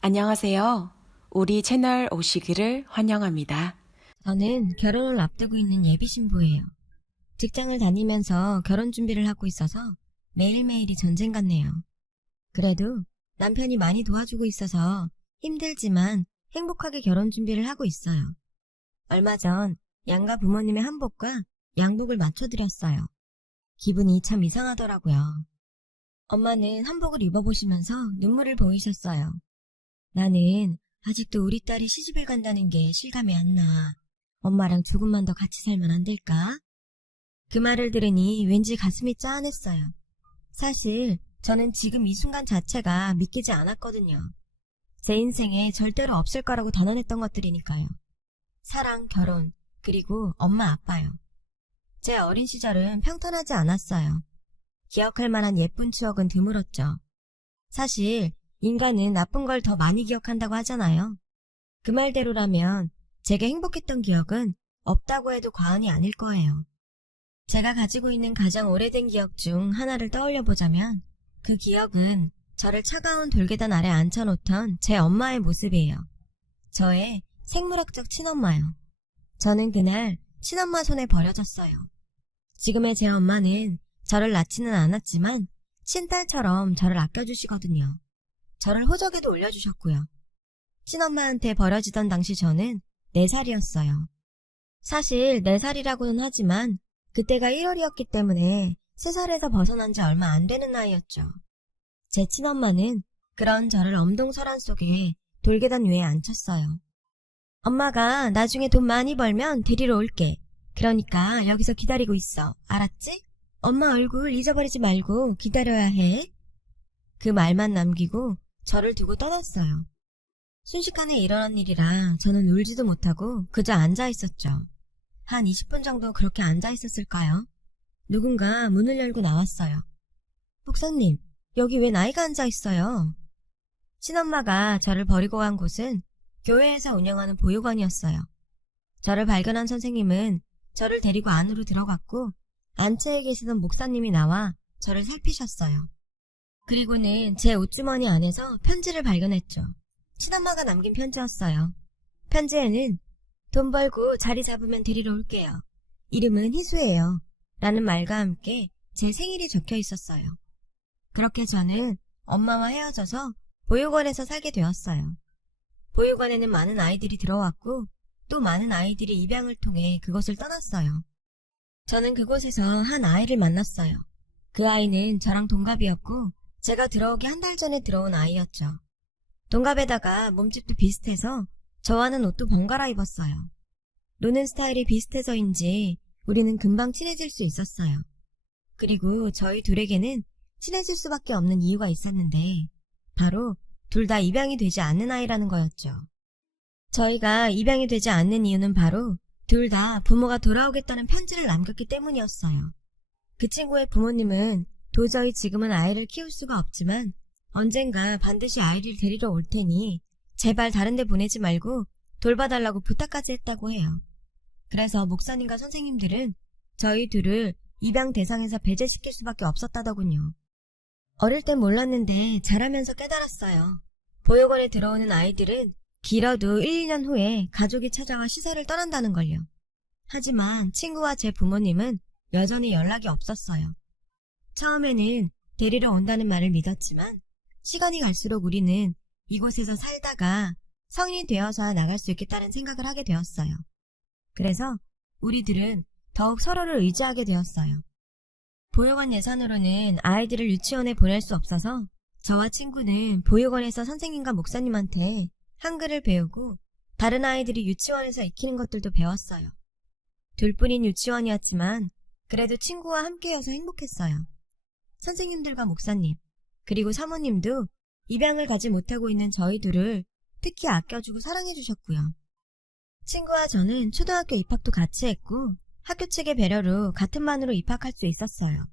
안녕하세요. 우리 채널 오시기를 환영합니다. 저는 결혼을 앞두고 있는 예비 신부예요. 직장을 다니면서 결혼 준비를 하고 있어서 매일매일이 전쟁 같네요. 그래도 남편이 많이 도와주고 있어서 힘들지만 행복하게 결혼 준비를 하고 있어요. 얼마 전 양가 부모님의 한복과 양복을 맞춰드렸어요. 기분이 참 이상하더라고요. 엄마는 한복을 입어보시면서 눈물을 보이셨어요. 나는 아직도 우리 딸이 시집을 간다는 게 실감이 안 나. 엄마랑 조금만 더 같이 살면 안 될까? 그 말을 들으니 왠지 가슴이 짠했어요. 사실 저는 지금 이 순간 자체가 믿기지 않았거든요. 제 인생에 절대로 없을 거라고 단언했던 것들이니까요. 사랑, 결혼, 그리고 엄마, 아빠요. 제 어린 시절은 평탄하지 않았어요. 기억할 만한 예쁜 추억은 드물었죠. 사실 인간은 나쁜 걸 더 많이 기억한다고 하잖아요. 그 말대로라면 제게 행복했던 기억은 없다고 해도 과언이 아닐 거예요. 제가 가지고 있는 가장 오래된 기억 중 하나를 떠올려 보자면 그 기억은 저를 차가운 돌계단 아래 앉혀놓던 제 엄마의 모습이에요. 저의 생물학적 친엄마요. 저는 그날 친엄마 손에 버려졌어요. 지금의 제 엄마는 저를 낳지는 않았지만 친딸처럼 저를 아껴주시거든요. 저를 호적에도 올려주셨고요. 친엄마한테 버려지던 당시 저는 4살이었어요. 사실 4살이라고는 하지만 그때가 1월이었기 때문에 3살에서 벗어난 지 얼마 안 되는 나이였죠. 제 친엄마는 그런 저를 엄동설한 속에 돌계단 위에 앉혔어요. 엄마가 나중에 돈 많이 벌면 데리러 올게. 그러니까 여기서 기다리고 있어. 알았지? 엄마 얼굴 잊어버리지 말고 기다려야 해. 그 말만 남기고 저를 두고 떠났어요. 순식간에 일어난 일이라 저는 울지도 못하고 그저 앉아있었죠. 한 20분 정도 그렇게 앉아있었을까요? 누군가 문을 열고 나왔어요. 목사님, 여기 왜 나이가 앉아있어요? 친엄마가 저를 버리고 간 곳은 교회에서 운영하는 보육원이었어요. 저를 발견한 선생님은 저를 데리고 안으로 들어갔고 안채에 계시던 목사님이 나와 저를 살피셨어요. 그리고는 제 옷주머니 안에서 편지를 발견했죠. 친엄마가 남긴 편지였어요. 편지에는 돈 벌고 자리 잡으면 데리러 올게요. 이름은 희수예요. 라는 말과 함께 제 생일이 적혀 있었어요. 그렇게 저는 엄마와 헤어져서 보육원에서 살게 되었어요. 보육원에는 많은 아이들이 들어왔고 또 많은 아이들이 입양을 통해 그곳을 떠났어요. 저는 그곳에서 한 아이를 만났어요. 그 아이는 저랑 동갑이었고 제가 들어오기 한 달 전에 들어온 아이였죠. 동갑에다가 몸집도 비슷해서 저와는 옷도 번갈아 입었어요. 노는 스타일이 비슷해서인지 우리는 금방 친해질 수 있었어요. 그리고 저희 둘에게는 친해질 수밖에 없는 이유가 있었는데 바로 둘 다 입양이 되지 않는 아이라는 거였죠. 저희가 입양이 되지 않는 이유는 바로 둘 다 부모가 돌아오겠다는 편지를 남겼기 때문이었어요. 그 친구의 부모님은 도저히 지금은 아이를 키울 수가 없지만 언젠가 반드시 아이를 데리러 올 테니 제발 다른 데 보내지 말고 돌봐달라고 부탁까지 했다고 해요. 그래서 목사님과 선생님들은 저희 둘을 입양 대상에서 배제시킬 수밖에 없었다더군요. 어릴 땐 몰랐는데 자라면서 깨달았어요. 보육원에 들어오는 아이들은 길어도 1, 2년 후에 가족이 찾아와 시설을 떠난다는 걸요. 하지만 친구와 제 부모님은 여전히 연락이 없었어요. 처음에는 데리러 온다는 말을 믿었지만 시간이 갈수록 우리는 이곳에서 살다가 성인이 되어서야 나갈 수 있겠다는 생각을 하게 되었어요. 그래서 우리들은 더욱 서로를 의지하게 되었어요. 보육원 예산으로는 아이들을 유치원에 보낼 수 없어서 저와 친구는 보육원에서 선생님과 목사님한테 한글을 배우고 다른 아이들이 유치원에서 익히는 것들도 배웠어요. 둘뿐인 유치원이었지만 그래도 친구와 함께여서 행복했어요. 선생님들과 목사님, 그리고 사모님도 입양을 가지 못하고 있는 저희 둘을 특히 아껴주고 사랑해주셨고요. 친구와 저는 초등학교 입학도 같이 했고 학교 측의 배려로 같은 반으로 입학할 수 있었어요.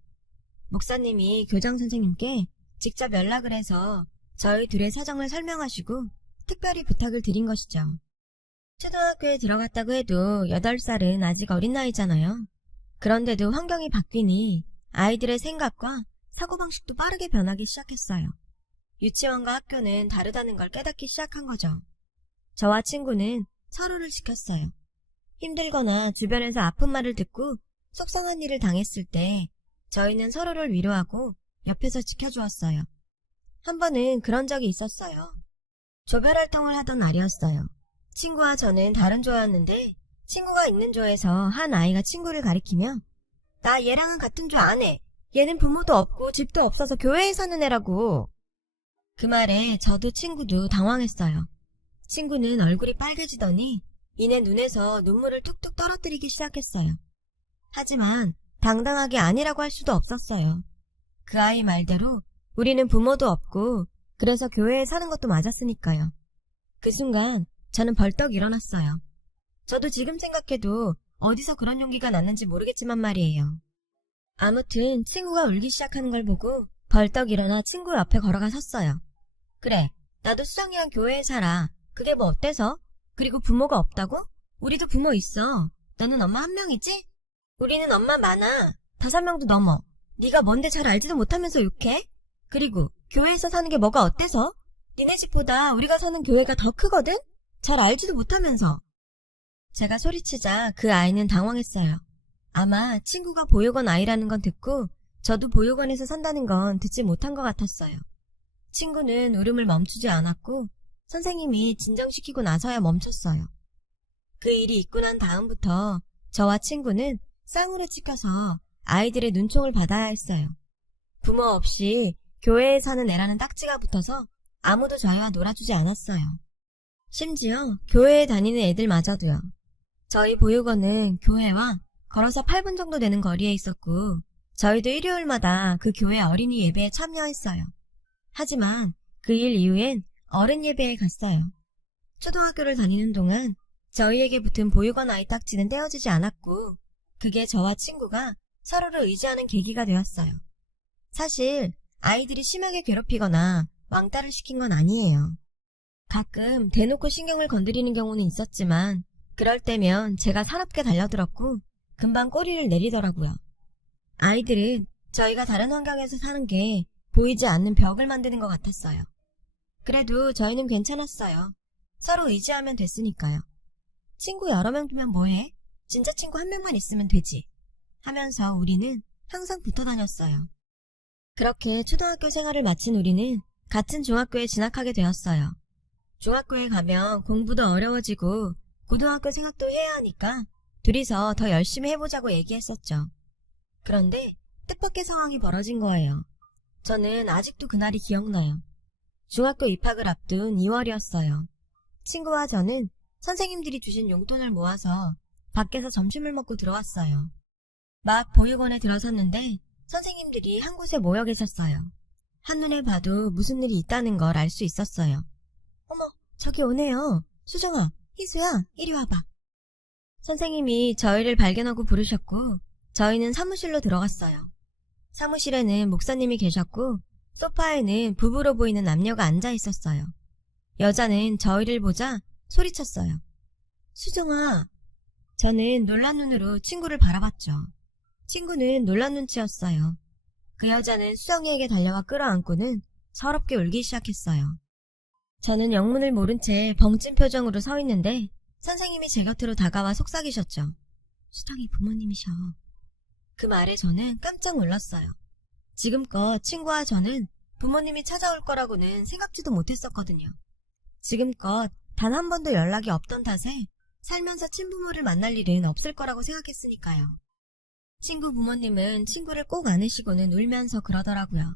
목사님이 교장 선생님께 직접 연락을 해서 저희 둘의 사정을 설명하시고 특별히 부탁을 드린 것이죠. 초등학교에 들어갔다고 해도 8살은 아직 어린 나이잖아요. 그런데도 환경이 바뀌니 아이들의 생각과 사고방식도 빠르게 변하기 시작했어요. 유치원과 학교는 다르다는 걸 깨닫기 시작한 거죠. 저와 친구는 서로를 지켰어요. 힘들거나 주변에서 아픈 말을 듣고 속상한 일을 당했을 때 저희는 서로를 위로하고 옆에서 지켜주었어요. 한 번은 그런 적이 있었어요. 조별 활동을 하던 날이었어요. 친구와 저는 다른 조였는데 친구가 있는 조에서 한 아이가 친구를 가리키며 나 얘랑은 같은 조 안 해. 얘는 부모도 없고 집도 없어서 교회에 사는 애라고. 그 말에 저도 친구도 당황했어요. 친구는 얼굴이 빨개지더니 이내 눈에서 눈물을 뚝뚝 떨어뜨리기 시작했어요. 하지만 당당하게 아니라고 할 수도 없었어요. 그 아이 말대로 우리는 부모도 없고 그래서 교회에 사는 것도 맞았으니까요. 그 순간 저는 벌떡 일어났어요. 저도 지금 생각해도 어디서 그런 용기가 났는지 모르겠지만 말이에요. 아무튼 친구가 울기 시작하는 걸 보고 벌떡 일어나 친구 옆에 걸어가 섰어요. 그래, 나도 수정이랑 교회에 살아. 그게 뭐 어때서? 그리고 부모가 없다고? 우리도 부모 있어. 너는 엄마 한 명이지? 우리는 엄마 많아. 5명도 넘어. 네가 뭔데 잘 알지도 못하면서 욕해? 그리고 교회에서 사는 게 뭐가 어때서? 니네 집보다 우리가 사는 교회가 더 크거든? 잘 알지도 못하면서. 제가 소리치자 그 아이는 당황했어요. 아마 친구가 보육원 아이라는 건 듣고 저도 보육원에서 산다는 건 듣지 못한 것 같았어요. 친구는 울음을 멈추지 않았고 선생님이 진정시키고 나서야 멈췄어요. 그 일이 있고 난 다음부터 저와 친구는 쌍으로 찍혀서 아이들의 눈총을 받아야 했어요. 부모 없이 교회에 사는 애라는 딱지가 붙어서 아무도 저희와 놀아주지 않았어요. 심지어 교회에 다니는 애들마저도요. 저희 보육원은 교회와 걸어서 8분 정도 되는 거리에 있었고 저희도 일요일마다 그 교회 어린이 예배에 참여했어요. 하지만 그 일 이후엔 어른 예배에 갔어요. 초등학교를 다니는 동안 저희에게 붙은 보육원 아이 딱지는 떼어지지 않았고 그게 저와 친구가 서로를 의지하는 계기가 되었어요. 사실 아이들이 심하게 괴롭히거나 왕따를 시킨 건 아니에요. 가끔 대놓고 신경을 건드리는 경우는 있었지만 그럴 때면 제가 사납게 달려들었고 금방 꼬리를 내리더라고요. 아이들은 저희가 다른 환경에서 사는 게 보이지 않는 벽을 만드는 것 같았어요. 그래도 저희는 괜찮았어요. 서로 의지하면 됐으니까요. 친구 여러 명 두면 뭐해? 진짜 친구 한 명만 있으면 되지. 하면서 우리는 항상 붙어 다녔어요. 그렇게 초등학교 생활을 마친 우리는 같은 중학교에 진학하게 되었어요. 중학교에 가면 공부도 어려워지고 고등학교 생각도 해야 하니까 둘이서 더 열심히 해보자고 얘기했었죠. 그런데 뜻밖의 상황이 벌어진 거예요. 저는 아직도 그날이 기억나요. 중학교 입학을 앞둔 2월이었어요. 친구와 저는 선생님들이 주신 용돈을 모아서 밖에서 점심을 먹고 들어왔어요. 막 보육원에 들어섰는데 선생님들이 한 곳에 모여 계셨어요. 한눈에 봐도 무슨 일이 있다는 걸 알 수 있었어요. 어머, 저기 오네요. 수정아, 희수야, 이리 와봐. 선생님이 저희를 발견하고 부르셨고 저희는 사무실로 들어갔어요. 사무실에는 목사님이 계셨고 소파에는 부부로 보이는 남녀가 앉아 있었어요. 여자는 저희를 보자 소리쳤어요. 수정아. 저는 놀란 눈으로 친구를 바라봤죠. 친구는 놀란 눈치였어요. 그 여자는 수정이에게 달려와 끌어안고는 서럽게 울기 시작했어요. 저는 영문을 모른 채 벙찐 표정으로 서 있는데 선생님이 제 곁으로 다가와 속삭이셨죠. 수정이 부모님이셔. 그 말에 저는 깜짝 놀랐어요. 지금껏 친구와 저는 부모님이 찾아올 거라고는 생각지도 못했었거든요. 지금껏 단 한 번도 연락이 없던 탓에 살면서 친부모를 만날 일은 없을 거라고 생각했으니까요. 친구 부모님은 친구를 꼭 안으시고는 울면서 그러더라고요.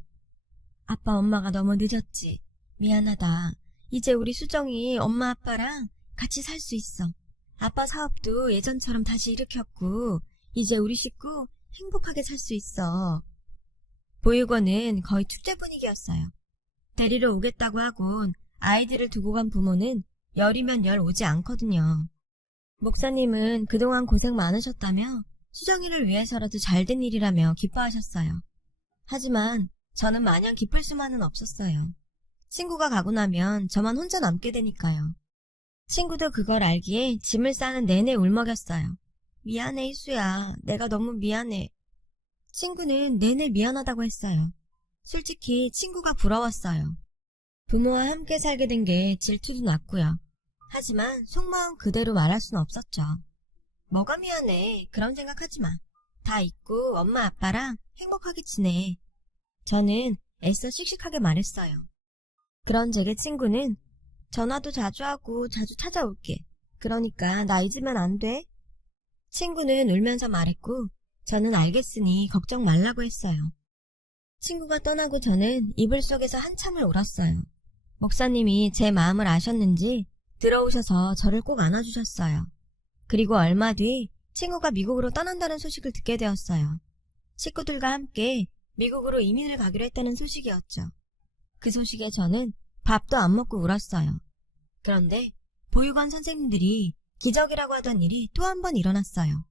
아빠 엄마가 너무 늦었지. 미안하다. 이제 우리 수정이 엄마 아빠랑 같이 살 수 있어. 아빠 사업도 예전처럼 다시 일으켰고 이제 우리 식구 행복하게 살 수 있어. 보육원은 거의 축제 분위기였어요. 데리러 오겠다고 하곤 아이들을 두고 간 부모는 열이면 열 오지 않거든요. 목사님은 그동안 고생 많으셨다며 수정이를 위해서라도 잘된 일이라며 기뻐하셨어요. 하지만 저는 마냥 기쁠 수만은 없었어요. 친구가 가고 나면 저만 혼자 남게 되니까요. 친구도 그걸 알기에 짐을 싸는 내내 울먹였어요. 미안해 희수야. 내가 너무 미안해. 친구는 내내 미안하다고 했어요. 솔직히 친구가 부러웠어요. 부모와 함께 살게 된 게 질투도 났고요. 하지만 속마음 그대로 말할 순 없었죠. 뭐가 미안해. 그런 생각하지 마. 다 있고 엄마 아빠랑 행복하게 지내. 저는 애써 씩씩하게 말했어요. 그런 제게 친구는 전화도 자주 하고 자주 찾아올게. 그러니까 나 잊으면 안 돼. 친구는 울면서 말했고 저는 알겠으니 걱정 말라고 했어요. 친구가 떠나고 저는 이불 속에서 한참을 울었어요. 목사님이 제 마음을 아셨는지 들어오셔서 저를 꼭 안아주셨어요. 그리고 얼마 뒤 친구가 미국으로 떠난다는 소식을 듣게 되었어요. 식구들과 함께 미국으로 이민을 가기로 했다는 소식이었죠. 그 소식에 저는 밥도 안 먹고 울었어요. 그런데 보육원 선생님들이 기적이라고 하던 일이 또 한 번 일어났어요.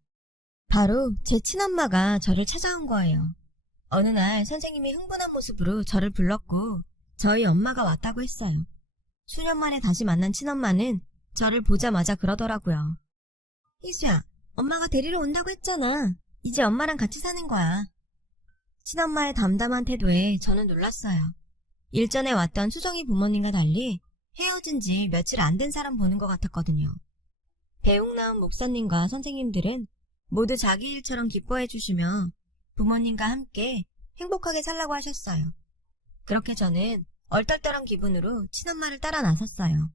바로 제 친엄마가 저를 찾아온 거예요. 어느 날 선생님이 흥분한 모습으로 저를 불렀고 저희 엄마가 왔다고 했어요. 수년 만에 다시 만난 친엄마는 저를 보자마자 그러더라고요. 희수야, 엄마가 데리러 온다고 했잖아. 이제 엄마랑 같이 사는 거야. 친엄마의 담담한 태도에 저는 놀랐어요. 일전에 왔던 수정이 부모님과 달리 헤어진 지 며칠 안 된 사람 보는 것 같았거든요. 배웅 나온 목사님과 선생님들은 모두 자기 일처럼 기뻐해 주시며 부모님과 함께 행복하게 살라고 하셨어요. 그렇게 저는 얼떨떨한 기분으로 친엄마를 따라 나섰어요.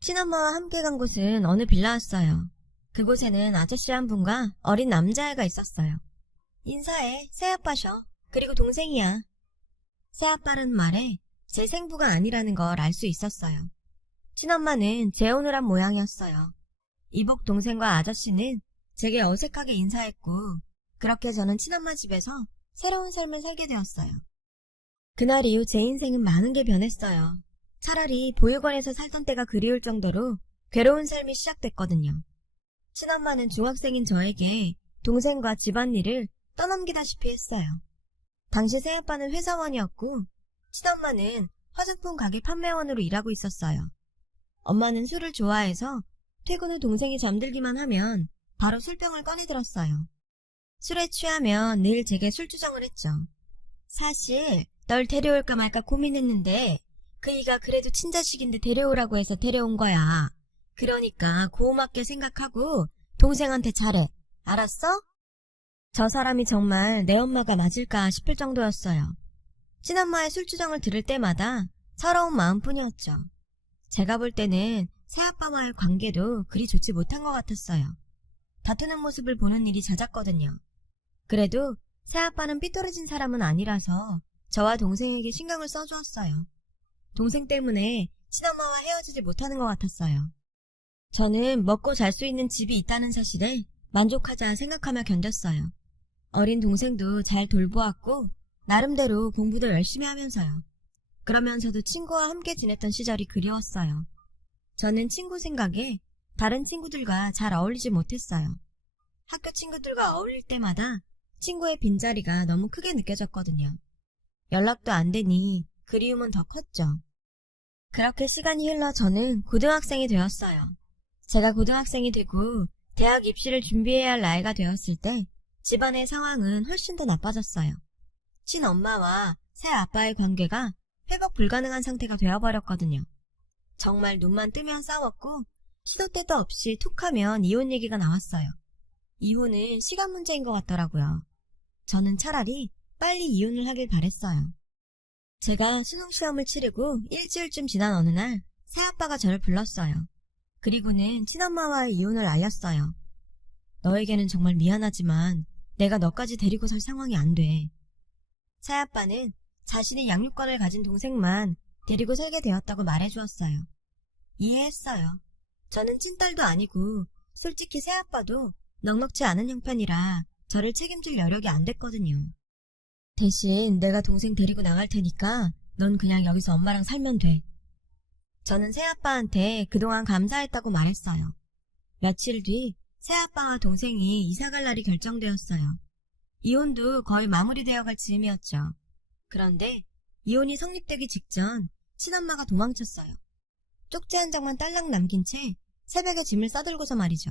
친엄마와 함께 간 곳은 어느 빌라였어요. 그곳에는 아저씨 한 분과 어린 남자애가 있었어요. 인사해, 새아빠셔. 그리고 동생이야. 새아빠라는 말에 제 생부가 아니라는 걸 알 수 있었어요. 친엄마는 재혼을 한 모양이었어요. 이복 동생과 아저씨는 제게 어색하게 인사했고 그렇게 저는 친엄마 집에서 새로운 삶을 살게 되었어요. 그날 이후 제 인생은 많은 게 변했어요. 차라리 보육원에서 살던 때가 그리울 정도로 괴로운 삶이 시작됐거든요. 친엄마는 중학생인 저에게 동생과 집안일을 떠넘기다시피 했어요. 당시 새아빠는 회사원이었고 친엄마는 화장품 가게 판매원으로 일하고 있었어요. 엄마는 술을 좋아해서 퇴근 후 동생이 잠들기만 하면 바로 술병을 꺼내들었어요. 술에 취하면 늘 제게 술주정을 했죠. 사실 널 데려올까 말까 고민했는데 그이가 그래도 친자식인데 데려오라고 해서 데려온 거야. 그러니까 고맙게 생각하고 동생한테 잘해. 알았어? 저 사람이 정말 내 엄마가 맞을까 싶을 정도였어요. 친엄마의 술주정을 들을 때마다 서러운 마음뿐이었죠. 제가 볼 때는 새아빠와의 관계도 그리 좋지 못한 것 같았어요. 다투는 모습을 보는 일이 잦았거든요. 그래도 새아빠는 삐뚤어진 사람은 아니라서 저와 동생에게 신경을 써주었어요. 동생 때문에 친엄마와 헤어지지 못하는 것 같았어요. 저는 먹고 잘 수 있는 집이 있다는 사실에 만족하자 생각하며 견뎠어요. 어린 동생도 잘 돌보았고 나름대로 공부도 열심히 하면서요. 그러면서도 친구와 함께 지냈던 시절이 그리웠어요. 저는 친구 생각에 다른 친구들과 잘 어울리지 못했어요. 학교 친구들과 어울릴 때마다 친구의 빈자리가 너무 크게 느껴졌거든요. 연락도 안 되니 그리움은 더 컸죠. 그렇게 시간이 흘러 저는 고등학생이 되었어요. 제가 고등학생이 되고 대학 입시를 준비해야 할 나이가 되었을 때 집안의 상황은 훨씬 더 나빠졌어요. 친엄마와 새아빠의 관계가 회복 불가능한 상태가 되어버렸거든요. 정말 눈만 뜨면 싸웠고 시도 때도 없이 툭하면 이혼 얘기가 나왔어요. 이혼은 시간 문제인 것 같더라고요. 저는 차라리 빨리 이혼을 하길 바랬어요. 제가 수능시험을 치르고 일주일쯤 지난 어느 날 새아빠가 저를 불렀어요. 그리고는 친엄마와의 이혼을 알렸어요. 너에게는 정말 미안하지만 내가 너까지 데리고 살 상황이 안 돼. 새아빠는 자신의 양육권을 가진 동생만 데리고 살게 되었다고 말해주었어요. 이해했어요. 저는 친딸도 아니고 솔직히 새아빠도 넉넉지 않은 형편이라 저를 책임질 여력이 안 됐거든요. 대신 내가 동생 데리고 나갈 테니까 넌 그냥 여기서 엄마랑 살면 돼. 저는 새아빠한테 그동안 감사했다고 말했어요. 며칠 뒤 새아빠와 동생이 이사갈 날이 결정되었어요. 이혼도 거의 마무리되어 갈 즈음이었죠. 그런데 이혼이 성립되기 직전 친엄마가 도망쳤어요. 쪽지 한 장만 딸랑 남긴 채 새벽에 짐을 싸들고서 말이죠.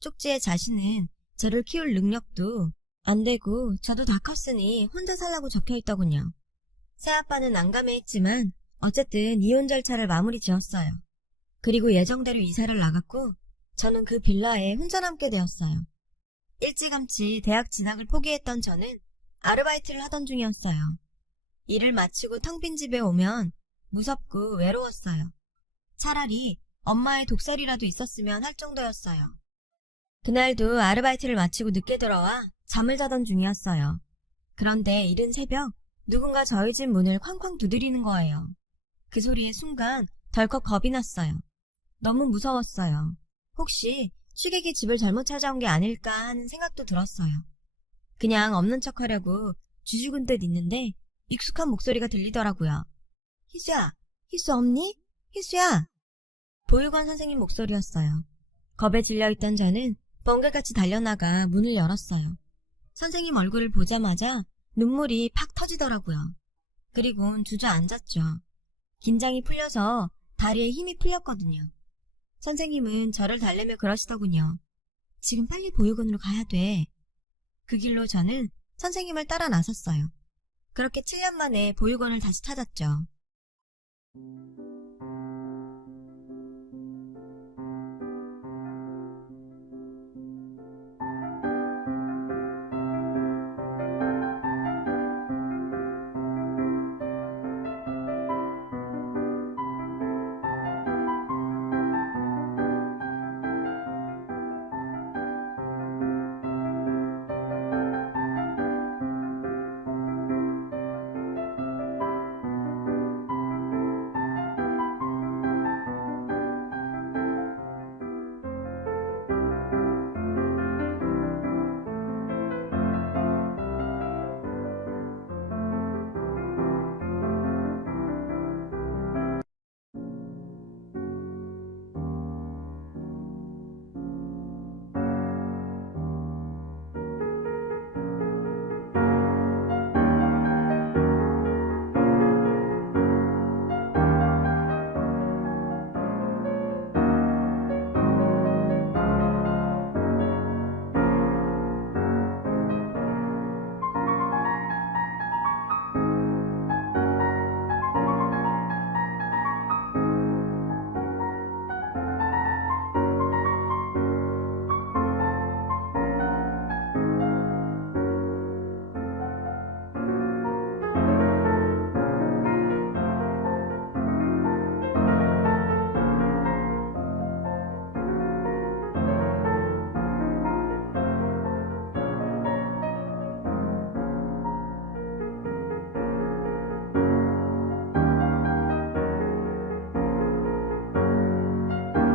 쪽지에 자신은 저를 키울 능력도 안 되고 저도 다 컸으니 혼자 살라고 적혀있더군요. 새아빠는 난감해했지만 어쨌든 이혼 절차를 마무리 지었어요. 그리고 예정대로 이사를 나갔고 저는 그 빌라에 혼자 남게 되었어요. 일찌감치 대학 진학을 포기했던 저는 아르바이트를 하던 중이었어요. 일을 마치고 텅 빈 집에 오면 무섭고 외로웠어요. 차라리 엄마의 독설이라도 있었으면 할 정도였어요. 그날도 아르바이트를 마치고 늦게 들어와 잠을 자던 중이었어요. 그런데 이른 새벽 누군가 저희 집 문을 쾅쾅 두드리는 거예요. 그 소리에 순간 덜컥 겁이 났어요. 너무 무서웠어요. 혹시 취객이 집을 잘못 찾아온 게 아닐까 하는 생각도 들었어요. 그냥 없는 척하려고 쥐죽은 듯 있는데 익숙한 목소리가 들리더라고요. 희수야, 희수 없니? 희수야! 보육원 선생님 목소리였어요. 겁에 질려있던 저는 번개같이 달려나가 문을 열었어요. 선생님 얼굴을 보자마자 눈물이 팍 터지더라고요. 그리곤 주저앉았죠. 긴장이 풀려서 다리에 힘이 풀렸거든요. 선생님은 저를 달래며 그러시더군요. 지금 빨리 보육원으로 가야 돼. 그 길로 저는 선생님을 따라 나섰어요. 그렇게 7년 만에 보육원을 다시 찾았죠.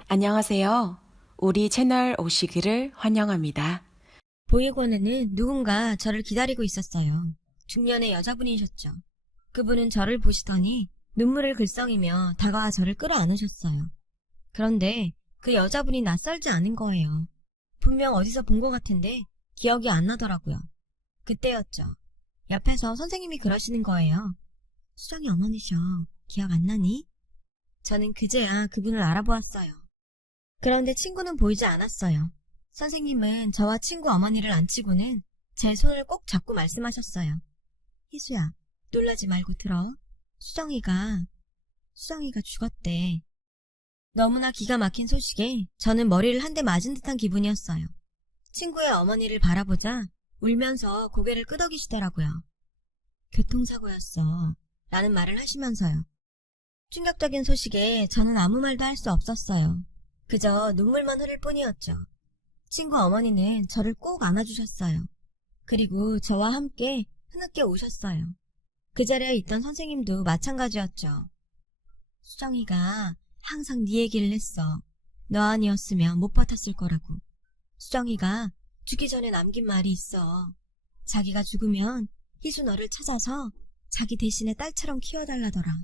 안녕하세요. 우리 채널 오시기를 환영합니다. 보육원에는 누군가 저를 기다리고 있었어요. 중년의 여자분이셨죠. 그분은 저를 보시더니 눈물을 글썽이며 다가와 저를 끌어안으셨어요. 그런데 그 여자분이 낯설지 않은 거예요. 분명 어디서 본 것 같은데 기억이 안 나더라고요. 그때였죠. 옆에서 선생님이 그러시는 거예요. 수정이 어머니셔. 기억 안 나니? 저는 그제야 그분을 알아보았어요. 그런데 친구는 보이지 않았어요. 선생님은 저와 친구 어머니를 앉히고는 제 손을 꼭 잡고 말씀하셨어요. 희수야, 놀라지 말고 들어. 수정이가 죽었대. 너무나 기가 막힌 소식에 저는 머리를 한 대 맞은 듯한 기분이었어요. 친구의 어머니를 바라보자 울면서 고개를 끄덕이시더라고요. 교통사고였어. 라는 말을 하시면서요. 충격적인 소식에 저는 아무 말도 할 수 없었어요. 그저 눈물만 흐를 뿐이었죠. 친구 어머니는 저를 꼭 안아주셨어요. 그리고 저와 함께 흐느껴 우셨어요. 그 자리에 있던 선생님도 마찬가지였죠. 수정이가 항상 네 얘기를 했어. 너 아니었으면 못 버텼을 거라고. 수정이가 죽기 전에 남긴 말이 있어. 자기가 죽으면 희수 너를 찾아서 자기 대신에 딸처럼 키워달라더라.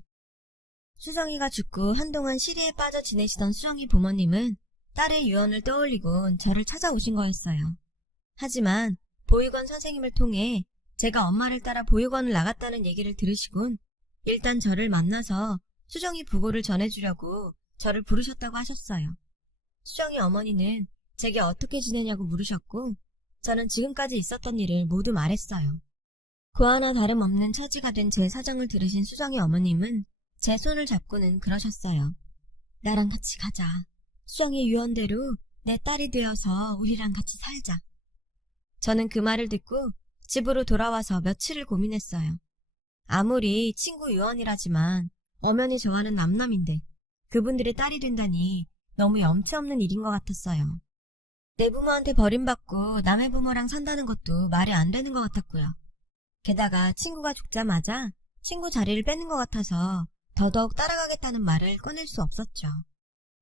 수정이가 죽고 한동안 시리에 빠져 지내시던 수정이 부모님은 딸의 유언을 떠올리곤 저를 찾아오신 거였어요. 하지만 보육원 선생님을 통해 제가 엄마를 따라 보육원을 나갔다는 얘기를 들으시곤 일단 저를 만나서 수정이 부고를 전해주려고 저를 부르셨다고 하셨어요. 수정이 어머니는 제게 어떻게 지내냐고 물으셨고 저는 지금까지 있었던 일을 모두 말했어요. 그 하나 다름없는 처지가 된 제 사정을 들으신 수정이 어머님은 제 손을 잡고는 그러셨어요. 나랑 같이 가자. 수정의 유언대로 내 딸이 되어서 우리랑 같이 살자. 저는 그 말을 듣고 집으로 돌아와서 며칠을 고민했어요. 아무리 친구 유언이라지만 엄연히 저와는 남남인데 그분들의 딸이 된다니 너무 염치 없는 일인 것 같았어요. 내 부모한테 버림받고 남의 부모랑 산다는 것도 말이 안 되는 것 같았고요. 게다가 친구가 죽자마자 친구 자리를 뺏는 것 같아서 더더욱 따라가겠다는 말을 꺼낼 수 없었죠.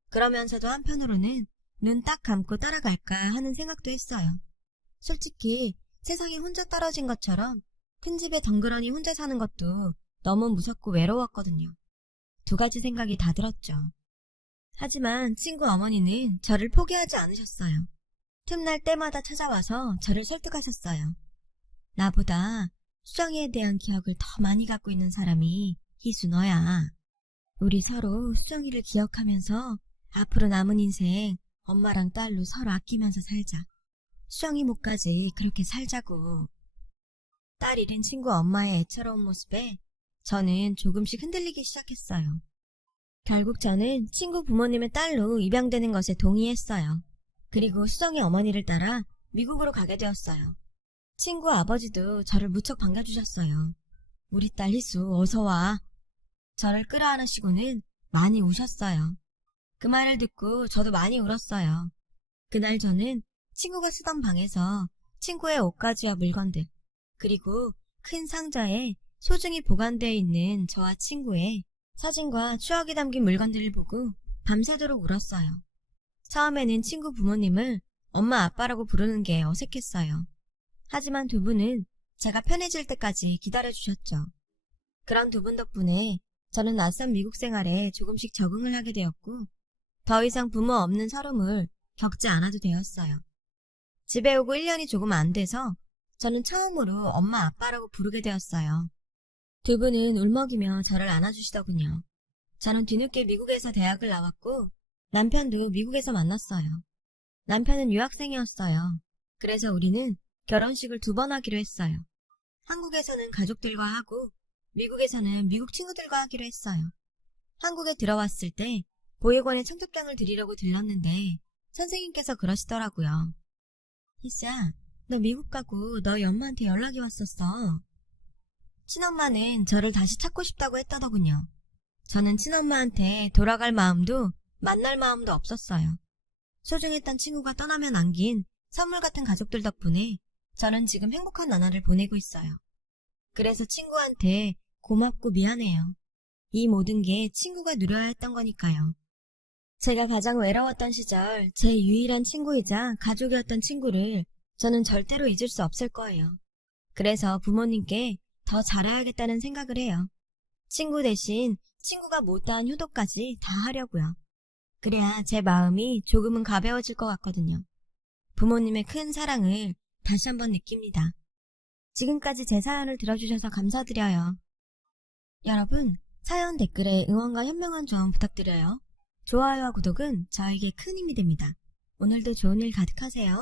그러면서도 한편으로는 눈 딱 감고 따라갈까 하는 생각도 했어요. 솔직히 세상에 혼자 떨어진 것처럼 큰 집에 덩그러니 혼자 사는 것도 너무 무섭고 외로웠거든요. 두 가지 생각이 다 들었죠. 하지만 친구 어머니는 저를 포기하지 않으셨어요. 틈날 때마다 찾아와서 저를 설득하셨어요. 나보다 수정이에 대한 기억을 더 많이 갖고 있는 사람이 희수 너야. 우리 서로 수정이를 기억하면서 앞으로 남은 인생 엄마랑 딸로 서로 아끼면서 살자. 수정이 목까지 그렇게 살자고. 딸 잃은 친구 엄마의 애처로운 모습에 저는 조금씩 흔들리기 시작했어요. 결국 저는 친구 부모님의 딸로 입양되는 것에 동의했어요. 그리고 수정이 어머니를 따라 미국으로 가게 되었어요. 친구 아버지도 저를 무척 반겨주셨어요. 우리 딸 희수 어서 와. 저를 끌어안으시고는 많이 우셨어요. 그 말을 듣고 저도 많이 울었어요. 그날 저는 친구가 쓰던 방에서 친구의 옷가지와 물건들, 그리고 큰 상자에 소중히 보관되어 있는 저와 친구의 사진과 추억이 담긴 물건들을 보고 밤새도록 울었어요. 처음에는 친구 부모님을 엄마 아빠라고 부르는 게 어색했어요. 하지만 두 분은 제가 편해질 때까지 기다려주셨죠. 그런 두 분 덕분에 저는 낯선 미국 생활에 조금씩 적응을 하게 되었고 더 이상 부모 없는 서름을 겪지 않아도 되었어요. 집에 오고 1년이 조금 안 돼서 저는 처음으로 엄마 아빠라고 부르게 되었어요. 두 분은 울먹이며 저를 안아주시더군요. 저는 뒤늦게 미국에서 대학을 나왔고 남편도 미국에서 만났어요. 남편은 유학생이었어요. 그래서 우리는 결혼식을 2번 하기로 했어요. 한국에서는 가족들과 하고 미국에서는 미국 친구들과 하기로 했어요. 한국에 들어왔을 때 보육원에 청첩장을 드리려고 들렀는데 선생님께서 그러시더라고요. 희수야, 너 미국 가고 너희 엄마한테 연락이 왔었어. 친엄마는 저를 다시 찾고 싶다고 했다더군요. 저는 친엄마한테 돌아갈 마음도 만날 마음도 없었어요. 소중했던 친구가 떠나며 남긴 선물 같은 가족들 덕분에 저는 지금 행복한 나날을 보내고 있어요. 그래서 친구한테 고맙고 미안해요. 이 모든 게 친구가 누려야 했던 거니까요. 제가 가장 외로웠던 시절 제 유일한 친구이자 가족이었던 친구를 저는 절대로 잊을 수 없을 거예요. 그래서 부모님께 더 잘해야겠다는 생각을 해요. 친구 대신 친구가 못다한 효도까지 다 하려고요. 그래야 제 마음이 조금은 가벼워질 것 같거든요. 부모님의 큰 사랑을 다시 한번 느낍니다. 지금까지 제 사연을 들어주셔서 감사드려요. 여러분, 사연 댓글에 응원과 현명한 조언 부탁드려요. 좋아요와 구독은 저에게 큰 힘이 됩니다. 오늘도 좋은 일 가득하세요.